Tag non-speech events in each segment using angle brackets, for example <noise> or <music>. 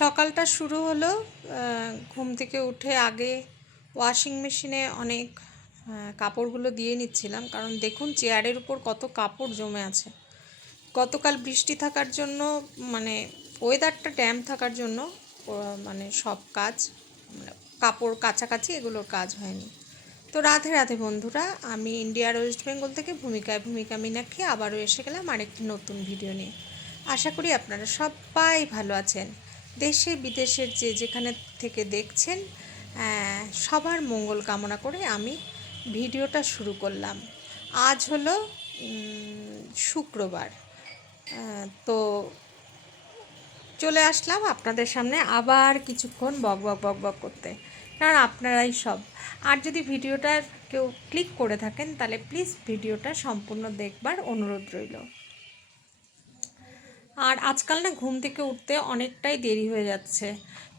সকালটা শুরু হলো ঘুম থেকে উঠে আগে ওয়াশিং মেশিনে অনেক কাপড়গুলো দিয়ে নিচ্ছিলাম। কারণ দেখুন চেয়ারের উপর কত কাপড় জমে আছে। গতকাল বৃষ্টি থাকার জন্য মানে ওয়েদারটা ড্যাম থাকার জন্য মানে সব কাজ মানে কাপড় কাছাকাছি এগুলোর কাজ হয়নি। তো রাধে রাধে বন্ধুরা, আমি ইন্ডিয়ার ওয়েস্ট বেঙ্গল থেকে ভূমিকায় ভূমিকা মীনাক্ষী, আবারও এসে গেলাম আরেকটি নতুন ভিডিও নিয়ে। আশা করি আপনারা সবাই ভালো আছেন। দেশে, বিদেশের যে যেখানে থেকে দেখছেন সবার মঙ্গল কামনা করে আমি ভিডিওটা শুরু করলাম। আজ হলো শুক্রবার। তো চলে আসলাম আপনাদের সামনে আবার কিছুক্ষণ বক বক বক বক করতে। কারণ আপনারাই সব। আর যদি ভিডিওটা কেউ ক্লিক করে থাকেন, তাহলে প্লিজ ভিডিওটা সম্পূর্ণ দেখবার অনুরোধ রইল। আর আজকাল না ঘুম থেকে উঠতে অনেকটাই দেরি হয়ে যাচ্ছে।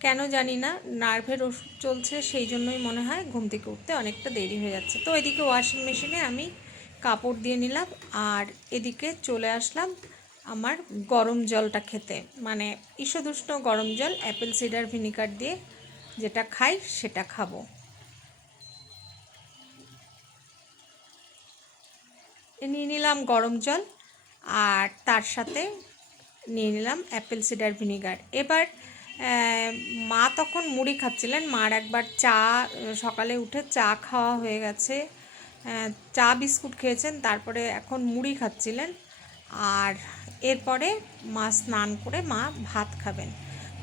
কেন জানি না, নার্ভের ওষুধ চলছে, সেই জন্যই মনে হয় ঘুম থেকে উঠতে অনেকটা দেরি হয়ে যাচ্ছে। তো এদিকে ওয়াশিং মেশিনে আমি কাপড় দিয়ে নিলাম আর এদিকে চলে আসলাম আমার গরম জলটা খেতে। মানে ঈষদুষ্ণ গরম জল, অ্যাপেল সিডার ভিনিগার দিয়ে যেটা খাই সেটা খাব। নিয়ে নিলাম গরম জল আর তার সাথে নিয়ে নিলাম অ্যাপেল সিডার ভিনিগার। এবার মা তখন মুড়ি খাচ্ছিলেন। মার একবার চা, সকালে উঠে চা খাওয়া হয়ে গেছে। চা বিস্কুট খেয়েছেন, তারপরে এখন মুড়ি খাচ্ছিলেন। আর এরপরে মা স্নান করে মা ভাত খাবেন।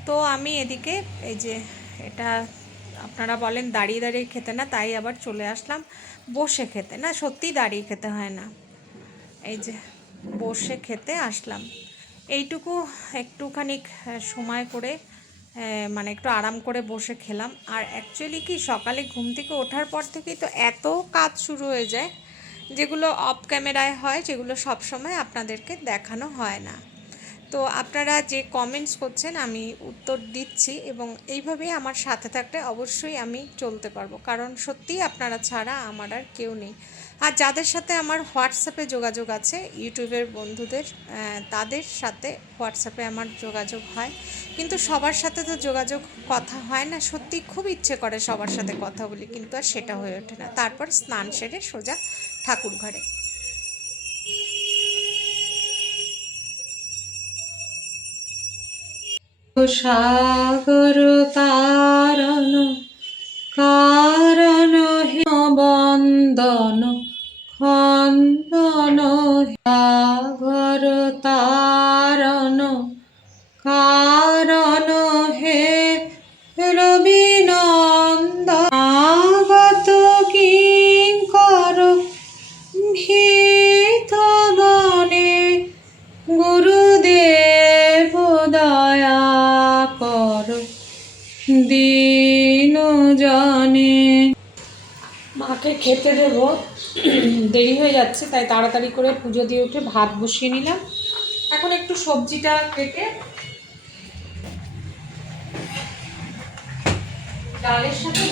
তো আমি এদিকে, এই যে এটা আপনারা বলেন দাঁড়িয়ে দাঁড়িয়ে খেতে না, তাই আবার চলে আসলাম বসে খেতে। না, সত্যিই দাঁড়িয়ে খেতে হয় না। এই যে বসে খেতে আসলাম। এইটুকু একটুখানি সময় করে মানে একটু আরাম করে বসে খেলাম। আর অ্যাকচুয়ালি কি, সকালে ঘুম থেকে ওঠার পর থেকেই তো এত কাজ শুরু হয়ে যায়, যেগুলো অফ ক্যামেরায় হয়, যেগুলো সব সময় আপনাদেরকে দেখানো হয় না। তো আপনারা যে কমেন্টস করছেন, আমি উত্তর দিচ্ছি এবং এইভাবেই আমার সাথে থাকলে অবশ্যই আমি চলতে পারব। কারণ সত্যিই আপনারা ছাড়া আমার আর কেউ নেই। আর যাদের সাথে আমার হোয়াটসঅ্যাপে যোগাযোগ আছে ইউটিউবের বন্ধুদের তাদের সাথে হোয়াটসঅ্যাপে আমার যোগাযোগ হয়। কিন্তু সবার সাথে তো যোগাযোগ কথা হয় না, সত্যি খুব ইচ্ছে করে সবার সাথে কথা বলি, কিন্তু আর সেটা হয়ে ওঠে না। তারপর স্নান সেরে সোজা ঠাকুর ঘরে। সাগর তারণ কারণ বন্দন খন্দন সাগর তারণ কারণ হে খেতে দেব। <clears throat> দেরি হয়ে যাচ্ছে তাই তাড়াতাড়ি করে পুজো দিয়ে উঠে ভাত বসিয়ে নিলাম। এখন একটু সবজিটা কেটে ডালের সাথে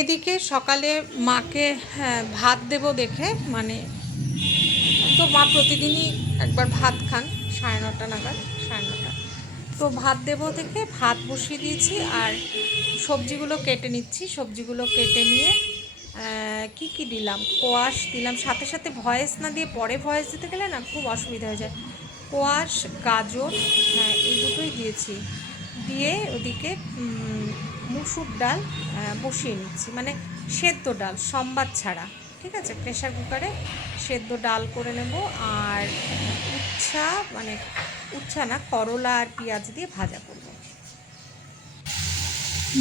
এদিকে সকালে মাকে হ্যাঁ, ভাত দেব দেখে মানে মা প্রতিদিনই একবার ভাত খান, সাড়ে নটা নাগাদ, সাড়ে নটা। তো ভাত দেব থেকে ভাত বসিয়ে দিয়েছি আর সবজিগুলো কেটে নিচ্ছি। সবজিগুলো কেটে নিয়ে কি কি দিলাম? কোয়াশ দিলাম। সাথে সাথে ভয়েস না দিয়ে পরে ভয়েস দিতে গেলে না খুব অসুবিধা হয়ে যায়। কোয়াশ, গাজর হ্যাঁ এই দুটোই দিয়েছি। দিয়ে ওদিকে মুসুর ডাল বসিয়ে নিচ্ছি। মানে সেদ্ধ ডাল, সম্বাদ ছাড়া। ঠিক আছে? প্রেশার কুকারে সেদ্ধ ডাল করে নেব আর উচ্ছা মানে উচ্ছা না, করলা আর পেঁয়াজ দিয়ে ভাজা করব।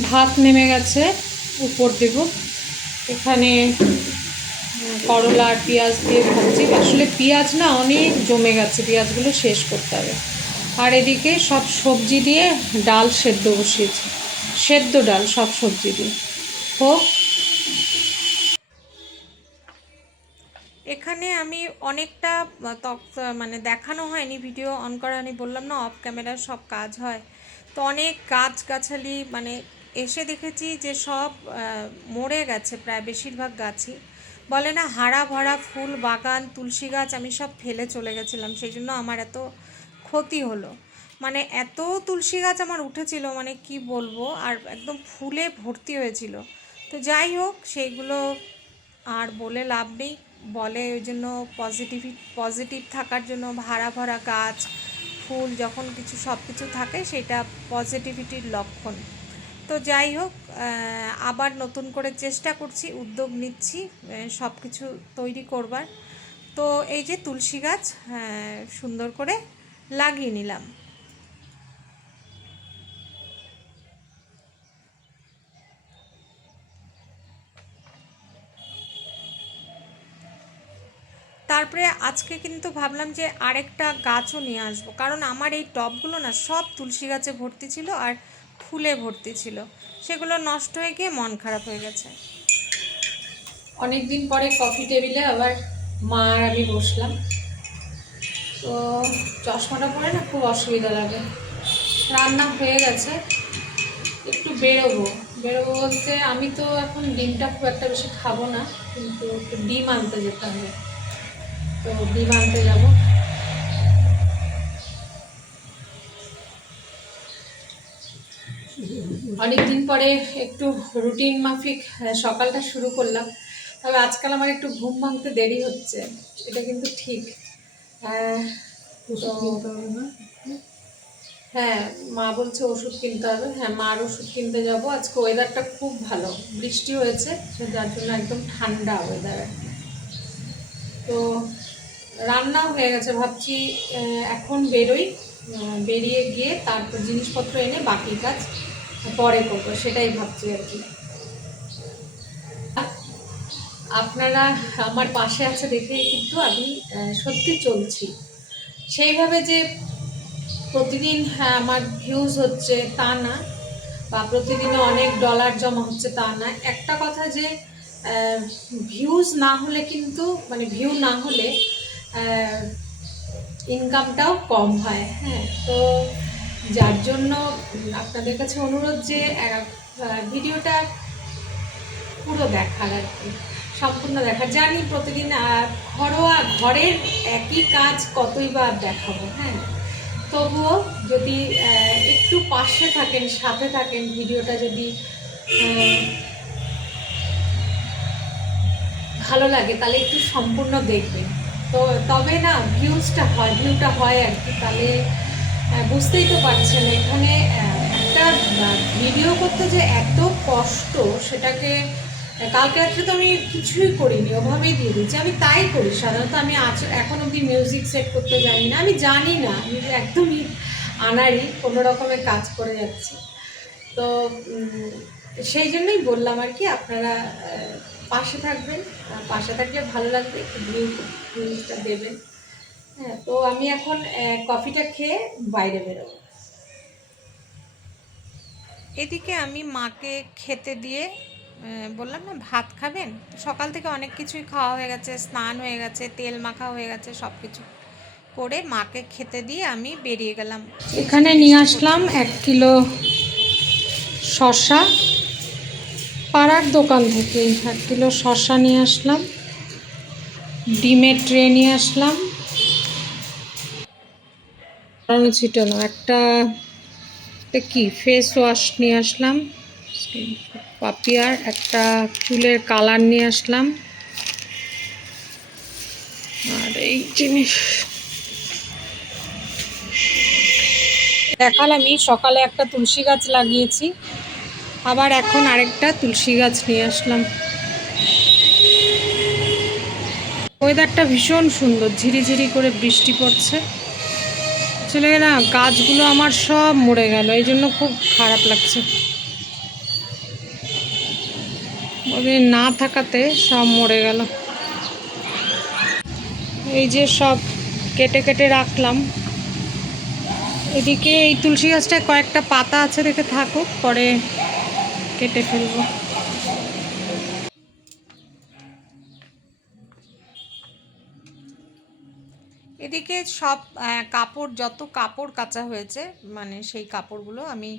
ভাত নেমে গেছে, উপর দেব। এখানে করলা আর পেঁয়াজ দিয়ে ভাজছি। আসলে পেঁয়াজ না অনেক জমে গেছে, পেঁয়াজগুলো শেষ করতে হবে। আর এদিকে সব সবজি দিয়ে ডাল সেদ্ধ বসিয়েছি। সেদ্ধ ডাল, সব সবজি দিয়ে। হোক। এখানে আমি অনেকটা মানে দেখানো হয়নি, ভিডিও অন করা আমি বললাম না অফ ক্যামেরার সব কাজ হয়। তো অনেক গাছ গাছালি মানে এসে দেখেছি যে সব মরে গেছে, প্রায় বেশিরভাগ গাছই। বলে না হারা ভরা ফুল, বাগান, তুলসী গাছ আমি সব ফেলে চলে গেছিলাম, সেই জন্য আমার এত ক্ষতি হলো। মানে এত তুলসী গাছ আমার উঠেছিল মানে কি বলব, আর একদম ফুলে ভর্তি হয়েছিল। তো যাই হোক, সেইগুলো আর বলে লাভ নেই। বলে ওই জন্য পজিটিভ পজিটিভ থাকার জন্য হারা ভরা গাছ, ফুল যখন কিছু সব কিছু থাকে সেটা পজিটিভিটির লক্ষণ। তো যাই হোক আবার নতুন করে চেষ্টা করছি, উদ্যোগ নিচ্ছি সব কিছু তৈরি করবার। তো এই যে তুলসী গাছ সুন্দর করে লাগিয়ে নিলাম। তারপরে আজকে কিন্তু ভাবলাম যে আরেকটা গাছও নিয়ে আসব। কারণ আমার এই টবগুলো না সব তুলসী গাছে ভর্তি ছিল আর ফুলে ভর্তি ছিল। সেগুলো নষ্ট হয়ে গিয়ে মন খারাপ হয়ে গেছে। অনেক দিন পরে কফি টেবিলে আবার মা আর আমি বসলাম। তো চশমাটা পরে না খুব অসুবিধা লাগে। রান্না হয়ে গেছে। একটু বেরোবো। বেরোবো বলতে আমি তো এখন ডিমটা খুব একটা বেশি খাব না, কিন্তু একটু ডিম আনতে যেতে হবে। তো ডিম আনতে যাব। অনেকদিন পরে একটু রুটিন মাফিক সকালটা শুরু করলাম। তবে আজকাল আমার একটু ঘুম ভাঙতে দেরি হচ্ছে এটা কিন্তু ঠিক। আহ, হ্যাঁ মা বলছে ওষুধ কিনতে হবে। হ্যাঁ মার ওষুধ কিনতে যাব। আজকে ওয়েদারটা খুব ভালো বৃষ্টি হয়েছে যার জন্য একদম ঠান্ডা ওয়েদার তো রান্নাও হয়ে গেছে, ভাবছি এখন বেরোই বেরিয়ে গিয়ে তারপর জিনিসপত্র এনে বাকি কাজ পরে করব, সেটাই ভাবছি আর কি। আপনারা আমার পাশে আছে দেখে কিন্তু আমি সত্যি চলছি। সেইভাবে যে প্রতিদিন হ্যাঁ আমার ভিউজ হচ্ছে তা না, বা প্রতিদিনে অনেক ডলার জমা হচ্ছে তা না। একটা কথা যে ভিউজ না হলে কিন্তু মানে ভিউ না হলে ইনকামটাও কম হয় হ্যাঁ? তো যার জন্য আপনাদের কাছে অনুরোধ যে ভিডিওটা পুরো দেখার আর কি, সম্পূর্ণ দেখার। জানি প্রতিদিন ঘরোয়া, ঘরের একই কাজ কতই বা দেখাবো হ্যাঁ? তবুও যদি একটু পাশে থাকেন, সাথে থাকেন ভিডিওটা যদি ভালো লাগে, তাহলে একটু সম্পূর্ণ দেখবেন। তো তবে না ভিউজটা হয় ভিউটা হয় আর কি। তাহলে বুঝতেই তো পারছেন, এখানে একটা ভিডিও করতে যে এত কষ্ট, সেটাকে কালকে রাত্রে তো আমি কিছুই করিনি, ওভাবেই দিয়ে দিচ্ছি। আমি তাই করি, সাধারণত আমি আজ, এখন অবধি মিউজিক সেট করতে জানি না, আমি জানি না, আমি একদমই আনারই কোনো রকমের কাজ করে যাচ্ছি। তো সেই জন্যই বললাম আর কি, আপনারা পাশে থাকবেন পাশে থাকলে ভালো লাগবে একটু ভিউ দেবেন। হ্যাঁ তো আমি এখন কফিটা খেয়ে বাইরে বেরোবো। এদিকে আমি মাকে খেতে দিয়ে বললাম না ভাত খাবেন? সকাল থেকে অনেক কিছুই খাওয়া হয়ে গেছে স্নান হয়ে গেছে তেল মাখা হয়ে গেছে সব কিছু করে মাকে খেতে দিয়ে আমি বেরিয়ে গেলাম। এখানে নিয়ে আসলাম এক কিলো শসা। পাড়ার দোকান থেকে এক কিলো শসা নিয়ে আসলাম, ডিমের ট্রে নিয়ে আসলাম। কারণ ছিটানো একটা একটা কি ফেস ওয়াশ নিয়ে আসলাম, পাপিয়ার, একটা চুলের কালার নিয়ে আসলাম। আর এই জিনিস। দেখালামই সকালে একটা তুলসী গাছ লাগিয়েছি। আবার এখন আরেকটা তুলসী গাছ নিয়ে আসলাম। ওয়েদারটা ভীষণ সুন্দর, ঝিরিঝিরি করে বৃষ্টি পড়ছে। চলে না গাছগুলো আমার সব মরে গেল, এই জন্য খুব খারাপ লাগছে। ওদের না থাকাতে সব মরে গেল। এই যে সব কেটে কেটে রাখলাম। এদিকে এই তুলসী গাছটায় কয়েকটা পাতা আছে দেখে থাকুক, পরে কেটে ফেলব। এদিকে সব কাপড়, যত কাপড় কাচা হয়েছে মানে সেই কাপড়গুলো আমি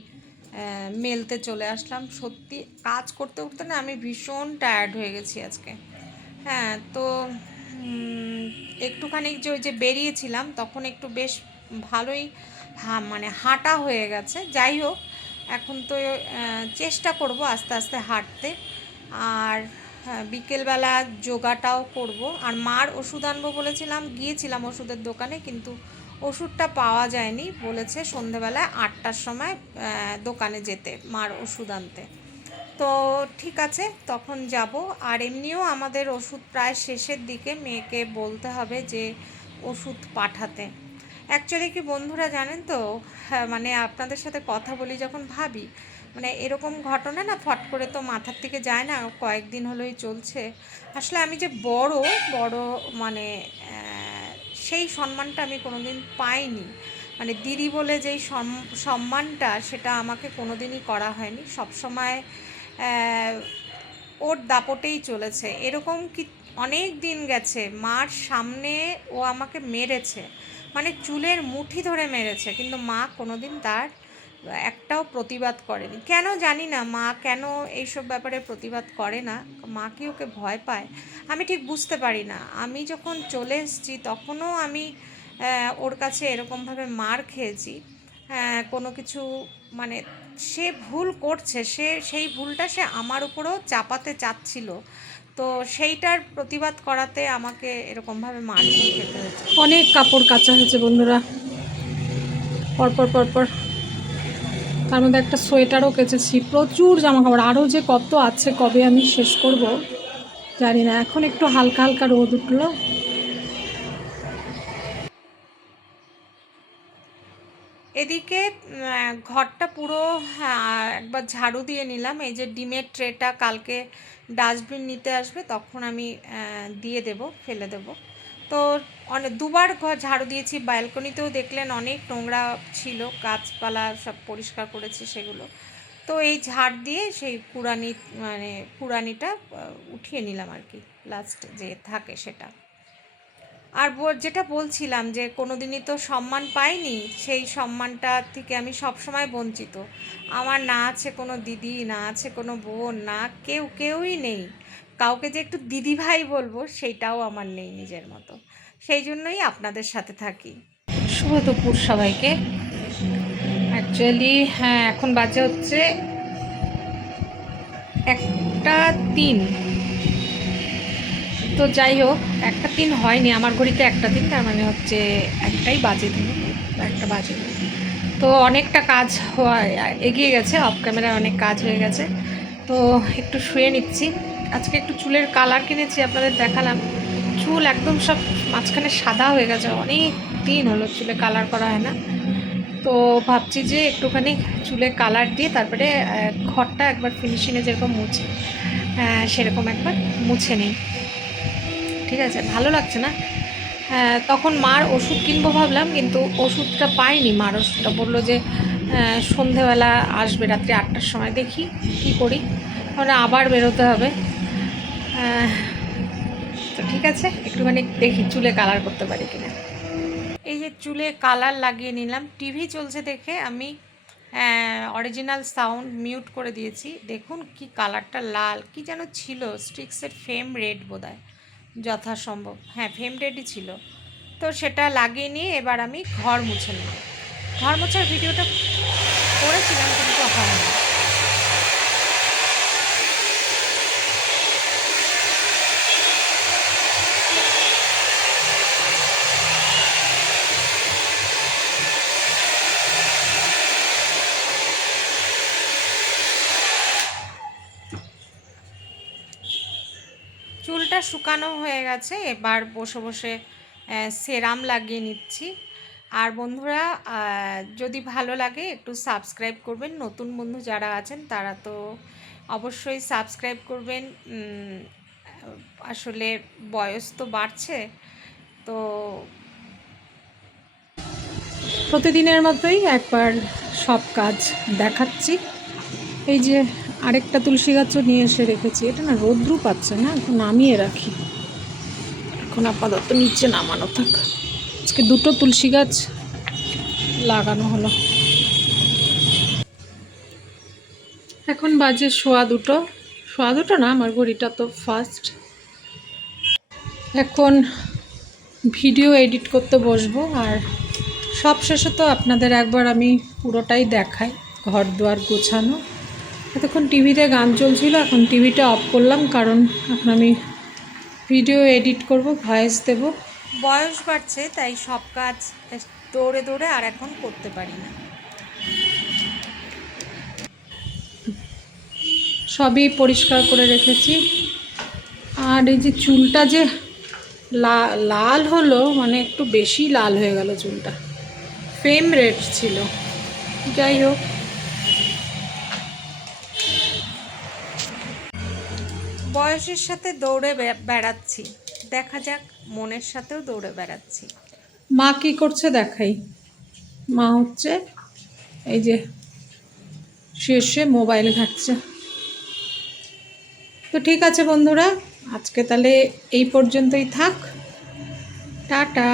মেলতে চলে আসলাম। সত্যি কাজ করতে করতে না আমি ভীষণ টায়ার্ড হয়ে গেছি আজকে। হ্যাঁ তো একটুখানি যে ওই যে বেরিয়েছিলাম, তখন একটু বেশ ভালোই হা মানে হাঁটা হয়ে গেছে। যাই হোক এখন তো চেষ্টা করব আস্তে আস্তে হাঁটতে। আর বিকেলবেলা যোগাটাও করব। আর মার ওষুধ আনব বলেছিলাম, গিয়েছিলাম ওষুধের দোকানে, কিন্তু ওষুধটা পাওয়া যায়নি। বলেছে সন্ধেবেলায় আটটার সময় দোকানে যেতে, মার ওষুধ আনতে। তো ঠিক আছে, তখন যাব। আর এমনিও আমাদের ওষুধ প্রায় শেষের দিকে, মেয়েকে বলতে হবে যে, ওষুধ পাঠাতে। অ্যাকচুয়ালি কি বন্ধুরা জানেন তো? হ্যাঁ, মানে আপনাদের সাথে কথা বলি যখন ভাবি মানে এরকম ঘটনা না ফট করে তো মাথার থেকে যায় না কয়েকদিন হলোই চলছে। আসলে আমি যে বড় বড় মানে সেই সম্মানটা আমি কোনোদিন পাইনি। মানে দিদি বলে যেই সম- সম্মানটা সেটা আমাকে কোনোদিনই করা হয়নি। সবসময় ওর দাপটেই চলেছে। এরকম কি অনেক দিন গেছে মার সামনে ও আমাকে মেরেছে। মানে চুলের মুঠি ধরে মেরেছে, কিন্তু মা কোনোদিন তার একটাও প্রতিবাদ করেনি। কেন জানি না, মা কেন এইসব ব্যাপারে প্রতিবাদ করে না? মা কি ওকে ভয় পায়? আমি ঠিক বুঝতে পারি না। আমি যখন চলে এসেছি, তখনও আমি ওর কাছে এরকমভাবে মার খেয়েছি। কোনো কিছু মানে সে ভুল করছে, সে, সেই ভুলটা সে আমার উপরেও চাপাতে চাচ্ছিল। তো সেইটার প্রতিবাদ করাতে আমাকে এরকমভাবে মার খেতে হয়েছে। অনেক কাপড় কাচা হয়েছে বন্ধুরা। পরপর পরপর। তার মধ্যে একটা সোয়েটারও কেচেছি। প্রচুর জামা কাপড় আরও যে কত আছে, কবে আমি শেষ করব জানি না। এখন একটু হালকা হালকা রোদ উঠল এদিকে উম, ঘরটা পুরো হ্যাঁ, একবার ঝাড়ু দিয়ে নিলাম। এই যে ডিমের ট্রেটা কালকে ডাস্টবিন নিতে আসবে তখন আমি দিয়ে দেব ফেলে দেব। তো অনেক দুবার ঘর ঝাড়ু দিয়েছি। ব্যালকনিতেও দেখলেন অনেক নোংরা ছিল গাছপালা সব পরিষ্কার করেছি সেগুলো। তো এই ঝাড় দিয়ে সেই পুরানি মানে আহ, উঠিয়ে নিলাম আর কি লাস্ট যে থাকে সেটা। আর যেটা বলছিলাম যে কোনো দিনই তো সম্মান পাইনি, সেই সম্মানটা থেকে আমি সবসময় বঞ্চিত। আমার না আছে কোনো দিদি, না আছে কোনো বোন, না কেউ, কেউই নেই। কাউকে যে একটু দিদি ভাই বলব সেইটাও আমার নেই নিজের মতো। সেই জন্যই আপনাদের সাথে থাকি। শুভ দুপুর সবাইকে। অ্যাকচুয়ালি হ্যাঁ এখন বাজে হচ্ছে একটা তিন। তো যাই হোক, একটা দিন হয়নি, আমার ঘড়িতে একটা দিন, তার মানে হচ্ছে একটাই বাজে দিন, একটা বাজে দিন। তো অনেকটা কাজ হওয়া, এগিয়ে গেছে অফ ক্যামেরায় অনেক কাজ হয়ে গেছে। তো একটু শুয়ে নিচ্ছি। আজকে একটু চুলের কালার কিনেছি, আপনাদের দেখালাম। চুল একদম সব মাঝখানে সাদা হয়ে গেছে অনেক দিন হলো চুলে কালার করা হয় না। তো ভাবছি যে একটুখানি চুলে কালার দিয়ে তারপরে ঘরটা একবার ফিনিশিংয়ে যেরকম মুছে সেরকম একবার মুছে নিই। ঠিক আছে ভালো লাগছে না। হ্যাঁ, তখন মার ওষুধ কিনবো ভাবলাম কিন্তু ওষুধটা পাইনি। মার ওষুধটা বলল যে সন্ধেবেলা আসবে রাত্রি আটটার সময় দেখি কি করি। তাহলে আবার বেরোতে হবে। আহ, তো ঠিক আছে একটুখানি দেখি চুলে কালার করতে পারি কিনা। এই যে চুলে কালার লাগিয়ে নিলাম। টিভি চলছে দেখে আমি অরিজিনাল সাউন্ড মিউট করে দিয়েছি। দেখুন কি কালারটা লাল কি যেন ছিল স্ট্রিক্সের ফেম রেড বোধহয়। যথাসম্ভব। হ্যাঁ ফ্রেম রেডি ছিল। তো সেটা লাগিয়ে নিয়ে এবার আমি ঘর মুছে নেব। ঘর মোছার ভিডিওটা করেছিলাম কিন্তু হয়নি চুলটা শুকানো হয়ে গেছে। এবার বসে বসে সেরাম লাগিয়ে নিচ্ছি। আর বন্ধুরা যদি ভালো লাগে একটু সাবস্ক্রাইব করবেন। নতুন বন্ধু যারা আছেন, তারা তো অবশ্যই সাবস্ক্রাইব করবেন। আসলে বয়স তো বাড়ছে, তো প্রতিদিনের মতোই একবার সব কাজ দেখাচ্ছি। এই যে আরেকটা তুলসী গাছও নিয়ে এসে রেখেছি। এটা না রৌদ্রু পাচ্ছে না এখন নামিয়ে রাখি। এখন আপাতত নিচে নামানো থাক। আজকে দুটো তুলসী গাছ লাগানো হলো। এখন বাজে সোয়া দুটো। সোয়া দুটো না আমার ঘড়িটা তো ফার্স্ট এখন ভিডিও এডিট করতে বসবো আর সব শেষে তো আপনাদের একবার আমি পুরোটাই দেখাই ঘর দুয়ার গোছানো। এতক্ষণ টিভিতে গান চলছিল এখন টিভিটা অফ করলাম কারণ এখন আমি ভিডিও এডিট করব ভয়েস দেব। বয়স বাড়ছে তাই সব কাজ দৌড়ে দৌড়ে আর এখন করতে পারি না। সবই পরিষ্কার করে রেখেছি। আর এই যে চুলটা যে লাল হলো মানে একটু বেশি লাল হয়ে গেল চুলটা। ফেম রেড ছিল। যাই হোক। বয়সের সাথে দৌড়ে বেড়াচ্ছি। দেখা যাক, মনের সাথেও দৌড়ে বেড়াচ্ছি। মা কি করছে দেখাই। মা হচ্ছে এই যে শেষে মোবাইল ঘাটছে। তো ঠিক আছে বন্ধুরা, আজকে তাহলে এই পর্যন্তই থাক। টাটা।